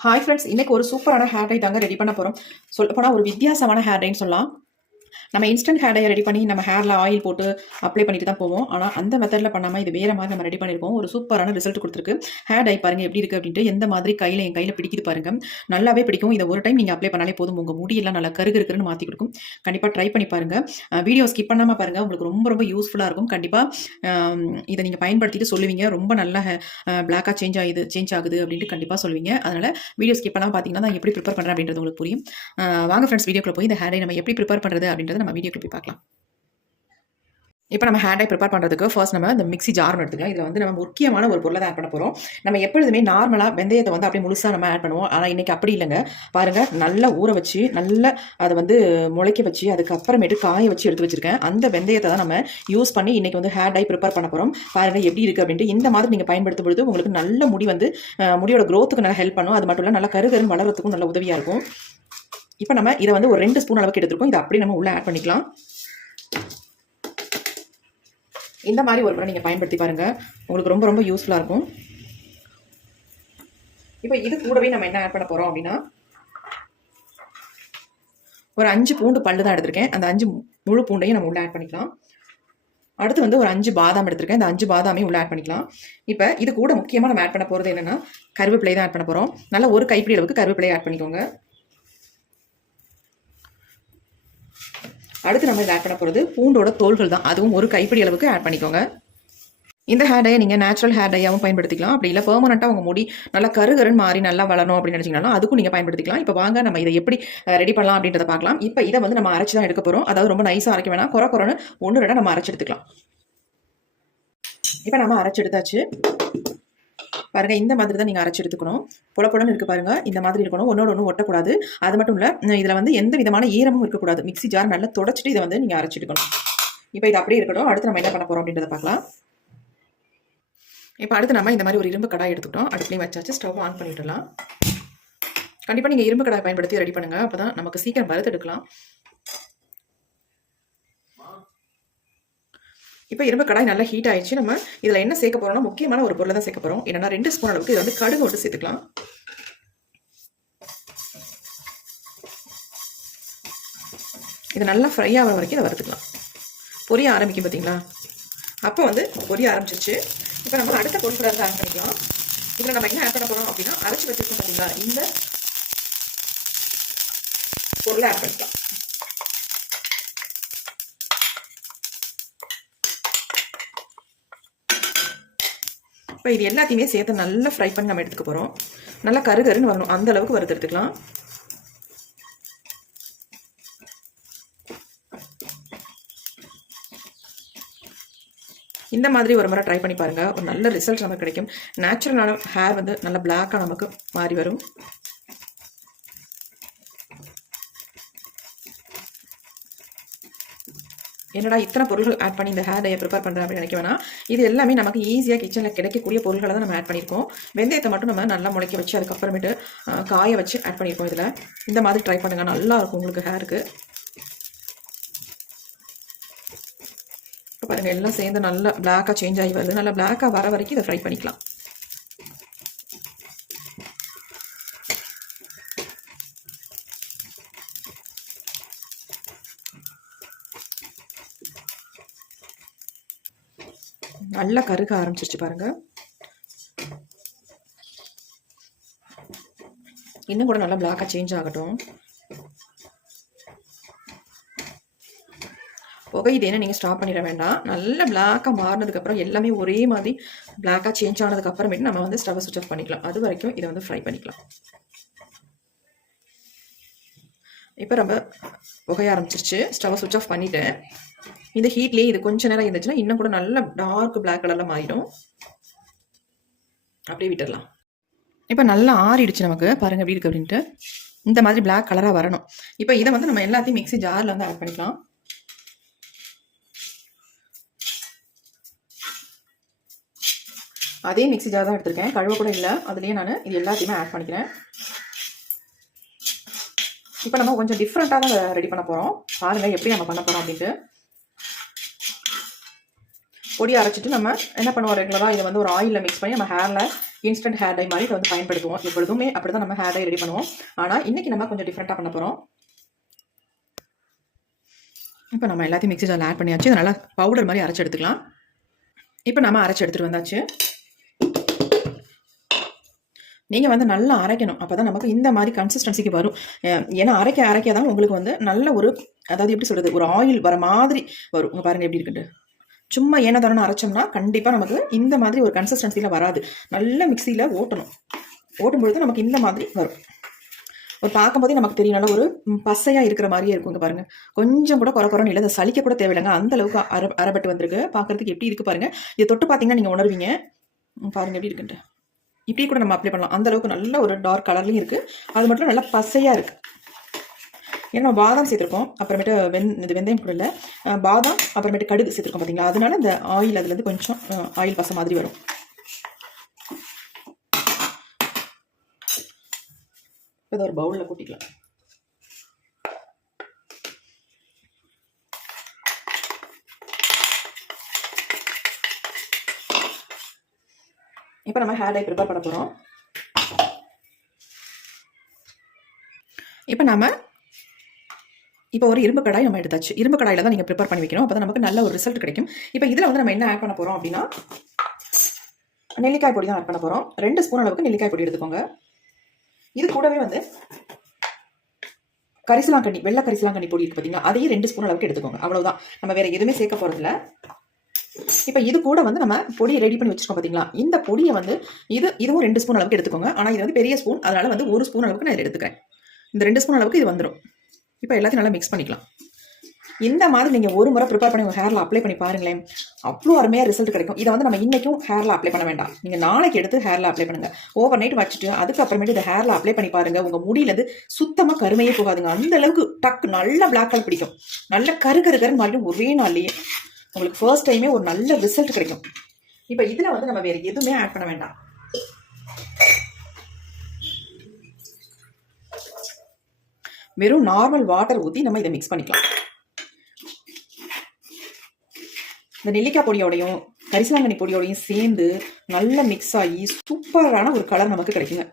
Hi friends இன்னைக்கு ஒரு சூப்பரான ஹேர் டை தாங்க ரெடி பண்ண போகிறோம் சொல்ல போனால் ஒரு வித்தியாசமான ஹேர் டைன்னு சொல்லலாம். நம்ம இன்ஸ்டன்ட் ஹேர் டையை ரெடி பண்ணி நம்ம ஹேரில் ஆயில் போட்டு அப்ளை பண்ணிட்டு தான் போவோம். ஆனால் அந்த மெத்தடில் பண்ணாமல் இது வேறு மாதிரி நம்ம ரெடி பண்ணியிருக்கோம் ஒரு சூப்பரான ரிசல்ட் கொடுத்துருக்கு. ஹேர் டை பாருங்க எப்படி இருக்குது அப்படின்ட்டு எந்த மாதிரி கையில் என் கையில் பிடிக்குது பாருங்க. நல்லாவே பிடிக்கும். இதை ஒரு டைம் நீங்கள் அப்ளை பண்ணாலே போதும். உங்கள் முடியெல்லாம் நல்லா கருகு இருக்குன்னு மாற்றி கொடுக்கும். கண்டிப்பாக ட்ரை பண்ணி பாருங்கள் வீடியோ ஸ்கிப் பண்ணாமல் பாருங்கள் உங்களுக்கு ரொம்ப ரொம்ப யூஸ்ஃபுல்லாக இருக்கும். கண்டிப்பாக இதை நீங்கள் பயன்படுத்திட்டு சொல்லுவீங்க. ரொம்ப நல்லா பிளாக்காக சேஞ்ச் ஆகுது சேஞ்ச் ஆகுது அப்படின்ட்டு கண்டிப்பாக சொல்லுவீங்க. அதனால் வீடியோ ஸ்கிப் பண்ணாமல் பார்த்தீங்கன்னா நான் எப்படி ப்ரிப்பேர் பண்ணுறேன் அப்படின்றது உங்களுக்கு புரியும். வாங்க ஃப்ரெண்ட்ஸ் வீடியோக்குள்ளே போய் இந்த ஹேரை நம்ம எப்படி ப்ரிப்பேர் பண்ணுறது அப்படின்றத நம்ம வீடியோ கிளிப்பி பார்க்கலாம். இப்போ நம்ம ஹேண்டை ப்ரிப்பேர் பண்ணுறதுக்கு ஃபர்ஸ்ட் நம்ம இந்த மிக்ஸி ஜார்னு எடுத்துக்கலாம். இதில் வந்து நம்ம முக்கியமான ஒரு பொருளை தான் ஆட் பண்ண போகிறோம் நம்ம எப்பொழுதுமே நார்மலாக வெந்தயத்தை வந்து அப்படியே முழுசாக நம்ம ஆட் பண்ணுவோம். ஆனால் இன்றைக்கி அப்படி இல்லைங்க. பாருங்கள் நல்லா ஊற வச்சு நல்லா அதை வந்து முளைக்க வச்சு அதுக்கப்புறமேட்டு காய வச்சு எடுத்து வச்சுருக்கேன். அந்த வெந்தயத்தை தான் நம்ம யூஸ் பண்ணி இன்றைக்கி வந்து ஹேண்ட் டை ப்ரிப்பேர் பண்ண போகிறோம் பாருங்கள் எப்படி இருக்குது அப்படின்ட்டு. இந்த மாதிரி நீங்கள் பயன்படுத்தும் பொழுது உங்களுக்கு நல்ல முடி வந்து முடியோட க்ரோத்துக்கு நல்லா ஹெல்ப் பண்ணும். அது மட்டும் இல்லை நல்லா கருகருன்னு வளர்கிறதுக்கும் நல்ல உதவியாக இருக்கும். இப்போ நம்ம இதை வந்து ஒரு ரெண்டு ஸ்பூன் அளவுக்கு எடுத்துருக்கோம். இதை அப்படி நம்ம உள்ளே ஆட் பண்ணிக்கலாம். இந்த மாதிரி ஒரு முறை நீங்கள் பயன்படுத்தி பாருங்கள் உங்களுக்கு ரொம்ப ரொம்ப யூஸ்ஃபுல்லாக இருக்கும். இப்போ இது கூடவே நம்ம என்ன ஆட் பண்ண போகிறோம் அப்படின்னா ஒரு அஞ்சு பூண்டு பல்லு தான் எடுத்திருக்கேன். அந்த அஞ்சு முழு பூண்டையும் நம்ம உள்ளே ஆட் பண்ணிக்கலாம். அடுத்து வந்து ஒரு அஞ்சு பாதாம் எடுத்திருக்கேன். இந்த அஞ்சு பாதாமையும் உள்ளே ஆட் பண்ணிக்கலாம். இப்போ இது கூட முக்கியமாக நம்ம ஆட் பண்ண போகிறது என்னென்னா கருவேப்பிலை தான் ஆட் பண்ண போகிறோம் நல்லா ஒரு கைப்பிடி அளவுக்கு கருவேப்பிலையை ஆட் பண்ணிக்கோங்க. அடுத்து நம்ம ஆட் பண்ண போகிறது பூண்டோட தோள்கள் தான். அதுவும் ஒரு கைப்பிடி அளவுக்கு ஆட் பண்ணிக்கோங்க. இந்த ஹேர் டையை நீங்கள் நேச்சுரல் ஹேர் டையாகவும் பயன்படுத்திக்கலாம். அப்படி இல்லை பெர்மனெண்ட்டாக உங்கள் முடி நல்லா கருகருன்னு மாறி நல்லா வளரணும் அப்படின்னு நினச்சிங்கனாலும் அதுக்கும் நீங்கள் பயன்படுத்திக்கலாம். இப்போ வாங்க நம்ம இதை எப்படி ரெடி பண்ணலாம் அப்படின்றத பார்க்கலாம். இப்போ இதை வந்து நம்ம அரைச்சி தான் எடுக்க போகிறோம் அதாவது ரொம்ப நைஸாக அரைக்க வேணாம். குறை குறைன்னு ஒன்று ரெண்டாக நம்ம அரைச்சி எடுத்துக்கலாம். இப்போ நம்ம அரைச்சி எடுத்தாச்சு. பாருங்க இந்த மாதிரி தான் நீங்கள் அரைச்சி எடுத்துக்கணும். புல புலன்னு இருக்கு பாருங்க இந்த மாதிரி இருக்கணும். ஒன்னோட ஒன்று ஒட்டக்கூடாது. அது மட்டும் இல்லை இதில் வந்து எந்த விதமான ஈரமும் இருக்கக்கூடாது. மிக்ஸி ஜார் நல்லா தொடச்சிட்டு இதை வந்து நீங்கள் அரைச்சி எடுக்கணும். இப்போ இது அப்படியே இருக்கட்டும். அடுத்து நம்ம என்ன பண்ண போகிறோம் அப்படின்றத பார்க்கலாம். இப்போ அடுத்து நம்ம இந்த மாதிரி ஒரு இரும்பு கடாய் எடுத்துக்கிட்டோம். அடுப்புலையும் வச்சாச்சு. ஸ்டவ் ஆன் பண்ணிவிடலாம் கண்டிப்பாக நீங்கள் இரும்பு கடாய் பயன்படுத்தி ரெடி பண்ணுங்கள் அப்போ தான் நமக்கு சீக்கிரம் வறுத்து எடுக்கலாம் இப்போ இரும்பு கடாய் நல்லா ஹீட் ஆயிடுச்சு. நம்ம இதில் என்ன சேர்க்க போகிறோம்னா முக்கியமான ஒரு பொருளை தான் சேர்க்க போகிறோம் என்னென்னா ரெண்டு ஸ்பூன் அளவுக்கு இதை வந்து கடுகு விட்டு சேர்த்துக்கலாம். இது நல்லா ஃப்ரை ஆகிற வரைக்கும் இதை வறுத்துக்கலாம். பொரிய ஆரம்பிக்கும் பார்த்தீங்களா அப்போ வந்து பொரிய ஆரம்பிச்சிருச்சு. இப்போ நம்ம அடுத்த பொருட்களை வந்து ஆட் பண்ணிக்கலாம். இதில் நம்ம என்ன ஆட் பண்ண போகிறோம் அப்படின்னா அரைச்சி வச்சுருக்கோம் பார்த்தீங்களா இந்த பொருளை ஆட் பண்ணிக்கலாம். இப்போ இது எல்லாத்தையுமே சேர்த்து நல்லா ஃப்ரை பண்ணி நம்ம எடுத்துக்க போகிறோம் நல்லா கரு கருன்னு வரணும். அந்த அளவுக்கு வறுத்து எடுத்துக்கலாம். இந்த மாதிரி ஒரு முறை ட்ரை பண்ணி பாருங்கள் ஒரு நல்ல ரிசல்ட் நமக்கு கிடைக்கும். நேச்சுரலான ஹேர் வந்து நல்ல பிளாக்காக நமக்கு மாறி வரும். என்னடா இத்தனை பொருள்கள் ஆட் பண்ணி இந்த ஹேர் டையை ப்ரிப்பேர் பண்ணுறேன் அப்படின்னு நினைக்க வேணாம். இது எல்லாமே நமக்கு ஈஸியாக கிச்சனில் கிடைக்கக்கூடிய பொருட்களை தான் நம்ம ஆட் பண்ணியிருக்கோம். வெந்தயத்தை மட்டும் நம்ம நல்லா முளைக்க வச்சு அதுக்கப்புறமேட்டு காய வச்சு ஆட் பண்ணியிருக்கோம் இதில். இந்த மாதிரி ட்ரை பண்ணுங்க. நல்லா இருக்கும் உங்களுக்கு ஹேருக்கு இப்போ பாருங்கள் எல்லாம் சேர்ந்து நல்லா பிளாக்காக சேஞ்ச் ஆகி வருது. நல்லா பிளாக்காக வர வரைக்கும் இதை ஃப்ரை பண்ணிக்கலாம். நல்லா கருக ஆரம்பிச்சிருச்சு பாருங்கள் இன்னும் கூட நல்லா பிளாக்காக சேஞ்ச் ஆகட்டும். புகை இதே என்ன நீங்கள் ஸ்டாப் பண்ணிட வேண்டாம். நல்ல பிளாக்காக மாறினதுக்கப்புறம் எல்லாமே ஒரே மாதிரி பிளாக்காக சேஞ்ச் ஆனதுக்கப்புறமேட்டு நம்ம வந்து ஸ்டவ்வை சுவிச் ஆஃப் பண்ணிக்கலாம். அது வரைக்கும் இதை வந்து ஃப்ரை பண்ணிக்கலாம். இப்போ ரொம்ப புகைய ஆரம்பிச்சிருச்சு. ஸ்டவ்வை சுவிச் ஆஃப் பண்ணிட்டேன். இந்த ஹீட்லேயே இது கொஞ்ச நேரம் இருந்துச்சுன்னா இன்னும் கூட நல்ல டார்க் பிளாக் கலரில் மாறிடும். அப்படியே விட்டுடலாம் இப்போ நல்லா ஆறிடுச்சு நமக்கு. பாருங்க எப்படி அப்படின்ட்டு. இந்த மாதிரி பிளாக் கலராக வரணும். இப்போ இதை வந்து நம்ம எல்லாத்தையும் மிக்ஸி ஜாரில் வந்து ஆட் பண்ணிக்கலாம். அதே மிக்ஸி ஜார் தான் எடுத்திருக்கேன். கழுவ கூட இல்லை. அதுலேயே நான் இது எல்லாத்தையுமே ஆட் பண்ணிக்கிறேன். இப்போ நம்ம கொஞ்சம் டிஃப்ரெண்ட்டாக தான் ரெடி பண்ண போகிறோம் பாருங்கள் எப்படி நம்ம பண்ண போகிறோம் அப்படின்ட்டு. பொடி அரைச்சிட்டு நம்ம என்ன பண்ணுவோம்? ரெகுலராக இதை வந்து ஒரு ஆயிலில் மிக்ஸ் பண்ணி நம்ம ஹேரில் இன்ஸ்டன்ட் ஹேர் டை மாதிரி இதை வந்து பயன்படுத்துவோம். எப்பொழுதுமே அப்படி தான் நம்ம ஹேர் டை ரெடி பண்ணுவோம். ஆனால் இன்னைக்கு நம்ம கொஞ்சம் டிஃப்ரெண்ட்டாக பண்ண போகிறோம் இப்போ நம்ம எல்லாத்தையும் மிக்ஸி ஜாரில் ஆட் பண்ணியாச்சு. நல்லா பவுடர் மாதிரி அரைச்சி எடுத்துக்கலாம். இப்போ நம்ம அரைச்சி எடுத்துகிட்டு வந்தாச்சு. நீங்கள் வந்து நல்லா அரைக்கணும். அப்போ தான் நமக்கு இந்த மாதிரி கன்சிஸ்டன்சிக்கு வரும். ஏன்னா அரைக்க அரைக்க தான் உங்களுக்கு வந்து நல்ல ஒரு அதாவது எப்படி சொல்கிறது ஒரு ஆயில் வர மாதிரி வரும். உங்கள் பாருங்கள் எப்படி இருக்குன்ட்டு. சும்மா ஏன தானே அரைச்சோம்னா கண்டிப்பாக நமக்கு இந்த மாதிரி ஒரு கன்சிஸ்டன்சியில் வராது. நல்ல மிக்சியில் ஓட்டணும். ஓட்டும் பொழுது நமக்கு இந்த மாதிரி வரும். ஒரு பார்க்கும்போதே நமக்கு தெரியும். நல்லா ஒரு பசையாக இருக்கிற மாதிரியே இருக்குங்க பாருங்கள் பாருங்க. கொஞ்சம் கூட குறை குறைன்னு இல்லை. அதை சலிக்க கூட தேவையில்லைங்க. அந்த அளவுக்கு அர அரைப்பட்டு வந்திருக்கு. பார்க்கறதுக்கு எப்படி இருக்குது பாருங்க. இதை தொட்டு பார்த்தீங்கன்னா நீங்கள் உணர்வீங்க. பாருங்கள் பாருங்க எப்படி இருக்குன்ட்டு. இப்படி கூட நம்ம அப்ளை பண்ணலாம். அந்த அளவுக்கு நல்ல ஒரு டார்க் கலர்லையும் இருக்குது அது மட்டும் நல்லா பசையாக இருக்குது ஏன்னா பாதாம் சேர்த்துருக்கோம். அப்புறமேட்டு வெந் இது வெந்தயம் கூட இல்லை. பாதாம் அப்புறமேட்டு கடுகு சேர்த்துருக்கோம் பார்த்தீங்களா அதனால இந்த ஆயில் அதுலேருந்து கொஞ்சம் ஆயில் பச மாதிரி வரும். இதை ஒரு பவுலில் கூட்டிக்கலாம். இப்போ நம்ம ஹேர் டை ப்ரிப்பேர் பண்ண போகிறோம் இப்போ நம்ம இப்போ ஒரு இரும்பு கடாய் நம்ம எடுத்தாச்சு. இரும்பு கடாயில் தான் நீங்கள் ப்ரிப்பேர் பண்ணி வைக்கணும். அப்போ தான் நமக்கு நல்ல ஒரு ரிசல்ட் கிடைக்கும். இப்போ இதில் வந்து நம்ம என்ன ஆட் பண்ண போகிறோம் அப்படின்னா நெல்லிக்காய் பொடி தான் ஆட் பண்ண போகிறோம் ரெண்டு ஸ்பூன் அளவுக்கு நெல்லிக்காய் பொடி எடுத்துக்கோங்க. இது கூடவே வந்து கரிசலாங்கண்ணி வெள்ளை கரிசலாங்கண்ணி பொடி இருக்குது பார்த்தீங்கன்னா அதையும் ரெண்டு ஸ்பூன் அளவுக்கு எடுத்துக்கோங்க. அவ்வளோதான் நம்ம வேறு எதுவுமே சேர்க்க போகிறதில்ல இப்போ இது கூட வந்து நம்ம பொடியை ரெடி பண்ணி வச்சிருக்கோம் பார்த்தீங்களா இந்த பொடியை வந்து இது இதுவும் ரெண்டு ஸ்பூன் அளவுக்கு எடுத்துக்கோங்க. ஆனால் இது வந்து பெரிய ஸ்பூன் அதனால் வந்து ஒரு ஸ்பூன் அளவுக்கு நான் இதில் எடுத்துக்கிறேன். இந்த ரெண்டு ஸ்பூன் அளவுக்கு இது வந்துடும் இப்போ எல்லாத்தையும் நல்லா மிக்ஸ் பண்ணிக்கலாம். இந்த மாதிரி நீங்கள் ஒரு முறை ப்ரிப்பேர் பண்ணி உங்கள் ஹேரில் அப்ளை பண்ணி பாருங்களேன். அவ்வளோ அருமையாக ரிசல்ட் கிடைக்கும். இதை வந்து நம்ம இன்றைக்கும் ஹேரில் அப்ளை பண்ண வேண்டாம். நீங்கள் நாளைக்கு எடுத்து ஹேரில் அப்ளை பண்ணுங்கள் ஓவர் நைட் வச்சுட்டு அதுக்கப்புறமேட்டு இதை ஹேரில் அப்ளை பண்ணி பாருங்கள் உங்கள் முடியிலேருந்து சுத்தமாக கருமையே போகாதுங்க. அந்த அளவுக்கு டக்கு நல்ல பிளாக் கலர் பிடிக்கும். நல்ல கரு கரு கருன்னு மாறிடும். ஒரே நாள்லேயே உங்களுக்கு ஃபர்ஸ்ட் டைமே ஒரு நல்ல ரிசல்ட் கிடைக்கும். இப்போ இதில் வந்து நம்ம வேறு எதுவுமே ஆட் பண்ண வேண்டாம். வெறும் நார்மல் வாட்டர் ஊற்றி நம்ம இதை மிக்ஸ் பண்ணிக்கலாம். இந்த நெல்லிக்காய் பொடியோடையும் கரிசலாங்கண்ணி பொடியோடையும் சேர்ந்து நல்லா மிக்ஸ் ஆகி சூப்பரான ஒரு கலர் நமக்கு கிடைக்குங்க.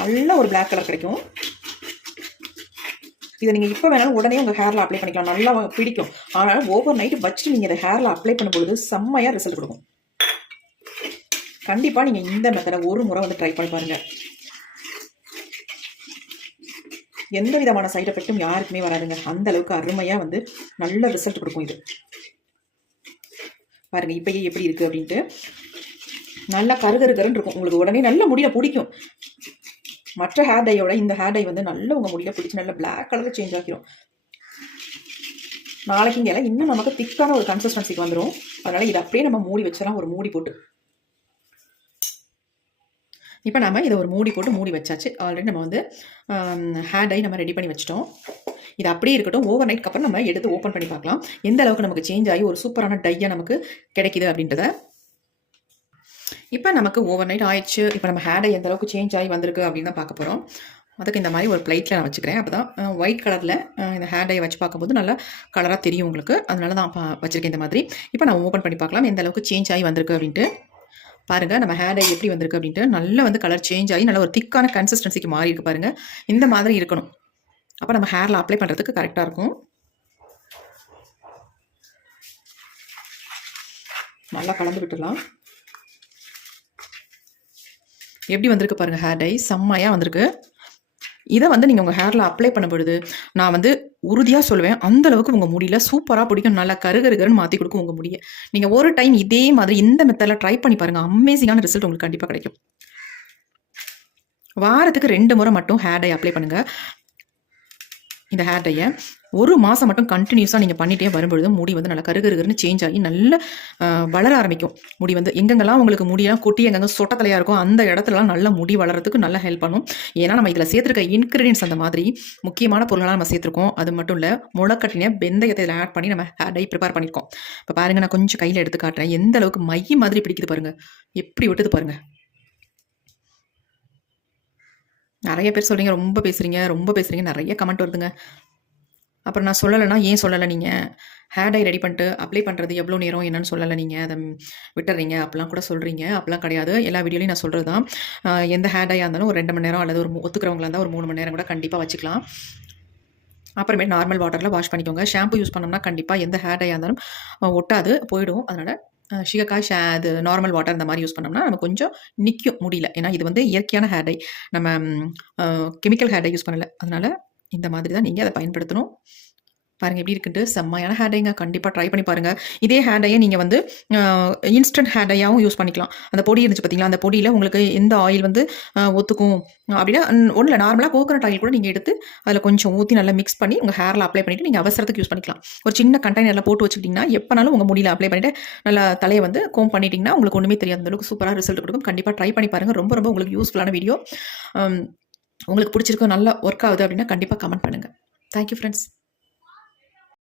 நல்ல ஒரு பிளாக் கலர் கிடைக்கும். இதை நீங்கள் இப்போ வேணாலும் உடனே உங்கள் ஹேரில் அப்ளை பண்ணிக்கலாம். நல்லா பிடிக்கும். ஆனால் ஓவர் நைட் வச்சுட்டு நீங்கள் இதை ஹேரில் அப்ளை பண்ணும்பொழுது செம்மையாக ரிசல்ட் கொடுக்கும். கண்டிப்பாக நீங்கள் இந்த மெத்தடை ஒரு முறை வந்து ட்ரை பண்ணி பாருங்கள் எந்த விதமான சைடு எஃபெக்ட்டும் யாருக்குமே வராதுங்க. அந்த அளவுக்கு அருமையாக வந்து நல்ல ரிசல்ட் கொடுக்கும் இது. பாருங்க இப்பயே எப்படி இருக்கு அப்படின்ட்டு. நல்லா கருகருகருன்னு இருக்கும். உங்களுக்கு உடனே நல்ல முடியல பிடிக்கும். மற்ற ஹேர் டையோட இந்த ஹேர் டை வந்து நல்ல உங்க முடியில் பிடிச்சி நல்ல பிளாக் கலரில் சேஞ்ச் ஆகிரும். நாளைக்கு இங்கே இன்னும் நமக்கு திக்கான ஒரு கன்சிஸ்டன்சிக்கு வந்துடும் அதனால இதை அப்படியே நம்ம மூடி வச்சிடலாம். ஒரு மூடி போட்டு. இப்போ நம்ம இதை ஒரு மூடி போட்டு மூடி வச்சாச்சு. ஆல்ரெடி நம்ம வந்து ஹேர் டை நம்ம ரெடி பண்ணி வச்சிட்டோம். இது அப்படியே இருக்கட்டும். ஓவர் நைட்க்கு அப்புறம் நம்ம எடுத்து ஓப்பன் பண்ணி பார்க்கலாம். எந்த அளவுக்கு நமக்கு சேஞ்ச் ஆகி ஒரு சூப்பரான டையாக நமக்கு கிடைக்குது அப்படின்றத. இப்போ நமக்கு ஓவர் நைட் ஆயிடுச்சு. இப்போ நம்ம ஹேர் டை எந்த அளவுக்கு சேஞ்ச் ஆகி வந்திருக்கு அப்படின்னு தான் பார்க்க போகிறோம் அதுக்கு இந்த மாதிரி ஒரு பிளேட்டில் நான் வச்சுக்கிறேன். அப்போ தான் ஒயிட் கலரில் இந்த ஹேர் டையை வச்சு பார்க்கும்போது நல்லா கலராக தெரியும் உங்களுக்கு. அதனால தான் வச்சுருக்கேன் இந்த மாதிரி. இப்போ நான் ஓப்பன் பண்ணி பார்க்கலாம். எந்த அளவுக்கு சேஞ்ச் ஆகி வந்திருக்கு அப்படின்ட்டு. பாருங்கள் நம்ம ஹேர் டை எப்படி வந்திருக்கு அப்படின்ட்டு நல்ல வந்து கலர் சேஞ்ச் ஆகி நல்ல ஒரு திக்கான கன்சிஸ்டன்சிக்கு மாறி இருக்கு பாருங்கள் இந்த மாதிரி இருக்கணும். அப்போ நம்ம ஹேரில் அப்ளை பண்ணுறதுக்கு கரெக்டாக இருக்கும். நல்லா கலந்து விட்டுடலாம். எப்படி வந்திருக்கு பாருங்கள் ஹேர் டை செம்மையாக வந்திருக்கு. இதை வந்து நீங்கள் உங்கள் ஹேரில் அப்ளை பண்ணும் பொழுது நான் வந்து உறுதியாக சொல்லுவேன் அந்த அளவுக்கு உங்கள் முடியல சூப்பராக பிடிக்கும் நல்லா கருகருகருன்னு மாற்றி கொடுக்கும் உங்கள் முடியை. நீங்கள் ஒரு டைம் இதே மாதிரி இந்த மெத்தடில் ட்ரை பண்ணி பாருங்கள் அமேசிங்கான ரிசல்ட் உங்களுக்கு கண்டிப்பாக கிடைக்கும். வாரத்துக்கு ரெண்டு முறை மட்டும் ஹேர் டை அப்ளை பண்ணுங்கள் இந்த ஹேர் டையை ஒரு மாதம் மட்டும் கண்டினியூஸாக நீங்கள் பண்ணிட்டே வரும்பொழுது முடி வந்து நல்லா கருகருகருன்னு சேஞ்ச் ஆகி நல்ல வளர ஆரம்பிக்கும். முடி வந்து எங்கெங்கெல்லாம் உங்களுக்கு முடியெல்லாம் கொட்டி எங்கெங்க சொட்டத்தலையாக இருக்கும் அந்த இடத்துலலாம் நல்ல முடி வளரத்துக்கு நல்லா ஹெல்ப் பண்ணும். ஏன்னா நம்ம இதில் சேர்த்துருக்க இன்க்ரீடியன்ஸ் அந்த மாதிரி முக்கியமான பொருளெல்லாம் நம்ம சேர்த்துருக்கோம். அது மட்டும் இல்லை முளைக்கட்டின வெந்தயத்தை இதில் ஆட் பண்ணி நம்ம ஹேர் டை ப்ரிப்பேர் பண்ணியிருக்கோம் இப்போ பாருங்க நான் கொஞ்சம் கையில் எடுத்து காட்டுறேன். எந்த அளவுக்கு மை மாதிரி பிடிக்குது பாருங்கள் எப்படி விட்டுது பாருங்கள் நிறைய பேர் சொல்கிறீங்க ரொம்ப பேசுகிறீங்க ரொம்ப பேசுகிறீங்க நிறைய கமெண்ட் வருதுங்க. அப்புறம் நான் சொல்லலைன்னா ஏன் சொல்லலை நீங்கள் ஹேர் டை ரெடி பண்ணிட்டு அப்ளை பண்ணுறது எவ்வளோ நேரம் என்னன்னு சொல்லலை நீங்கள் அதை விட்டுறீங்க அப்படிலாம் கூட சொல்கிறீங்க அப்படிலாம் கிடையாது. எல்லா வீடியோலையும் நான் சொல்கிறது தான் எந்த ஹேர் டையாக இருந்தாலும் ஒரு ரெண்டு மணி நேரம் அல்லது ஒரு ஒத்துக்கிறவங்களா இருந்தால் ஒரு மூணு மணி நேரம் கூட கண்டிப்பாக வச்சுக்கலாம். அப்புறமே நார்மல் வாட்டரில் வாஷ் பண்ணிக்கோங்க. ஷாம்பு யூஸ் பண்ணோம்னா கண்டிப்பாக எந்த ஹேர் டையாக இருந்தாலும் ஒட்டாது போயிடும். அதனால் ஷிகக்காய் ஷே அது நார்மல் வாட்டர் இந்த மாதிரி யூஸ் பண்ணோம்னா நம்ம கொஞ்சம் நிற்கும் முடியல. ஏன்னா இது வந்து இயற்கையான ஹேர் டை நம்ம கெமிக்கல் ஹேர் டை யூஸ் பண்ணலை. அதனால் இந்த மாதிரி தான் நீங்கள் அதை பயன்படுத்தணும். பாருங்கள் எப்படி இருக்குன்ட்டு செம்மையான ஹேர் டைங்க கண்டிப்பாக ட்ரை பண்ணி பாருங்கள் இதே ஹேர் டையை நீங்கள் வந்து இன்ஸ்டன்ட் ஹேர் டையாகவும் யூஸ் பண்ணிக்கலாம். அந்த பொடி இருந்துச்சு பார்த்தீங்களா அந்த பொடியில் உங்களுக்கு எந்த ஆயில் வந்து ஒத்துக்கும்? அப்படின்னா ஒன்றும் நார்மலாக கோகனட் ஆயில் கூட நீங்கள் எடுத்து அதில் கொஞ்சம் ஊற்றி நல்லா மிக்ஸ் பண்ணி உங்கள் ஹேரில் அப்ளை பண்ணிவிட்டு நீங்கள் அவசரத்துக்கு யூஸ் பண்ணிக்கலாம். ஒரு சின்ன கண்டெய்னரில் போட்டு வச்சுக்கிட்டிங்கன்னா எப்போனாலும் உங்கள் முடியல அப்ளை பண்ணிவிட்டு நல்லா தலையை வந்து கோம் பண்ணிட்டீங்கன்னா உங்களுக்கு ஒன்றுமே தெரியாத அந்தளவுக்கு சூப்பராக ரிசல்ட் கொடுக்கும். கண்டிப்பாக ட்ரை பண்ணி பாருங்கள் ரொம்ப ரொம்ப உங்களுக்கு யூஸ்ஃபுல்லான வீடியோ உங்களுக்கு பிடிச்சிருக்கோம் நல்லா ஒர்க் ஆகுது அப்படின்னா கண்டிப்பாக கமெண்ட் பண்ணுங்கள் தேங்க்யூ ஃப்ரெண்ட்ஸ்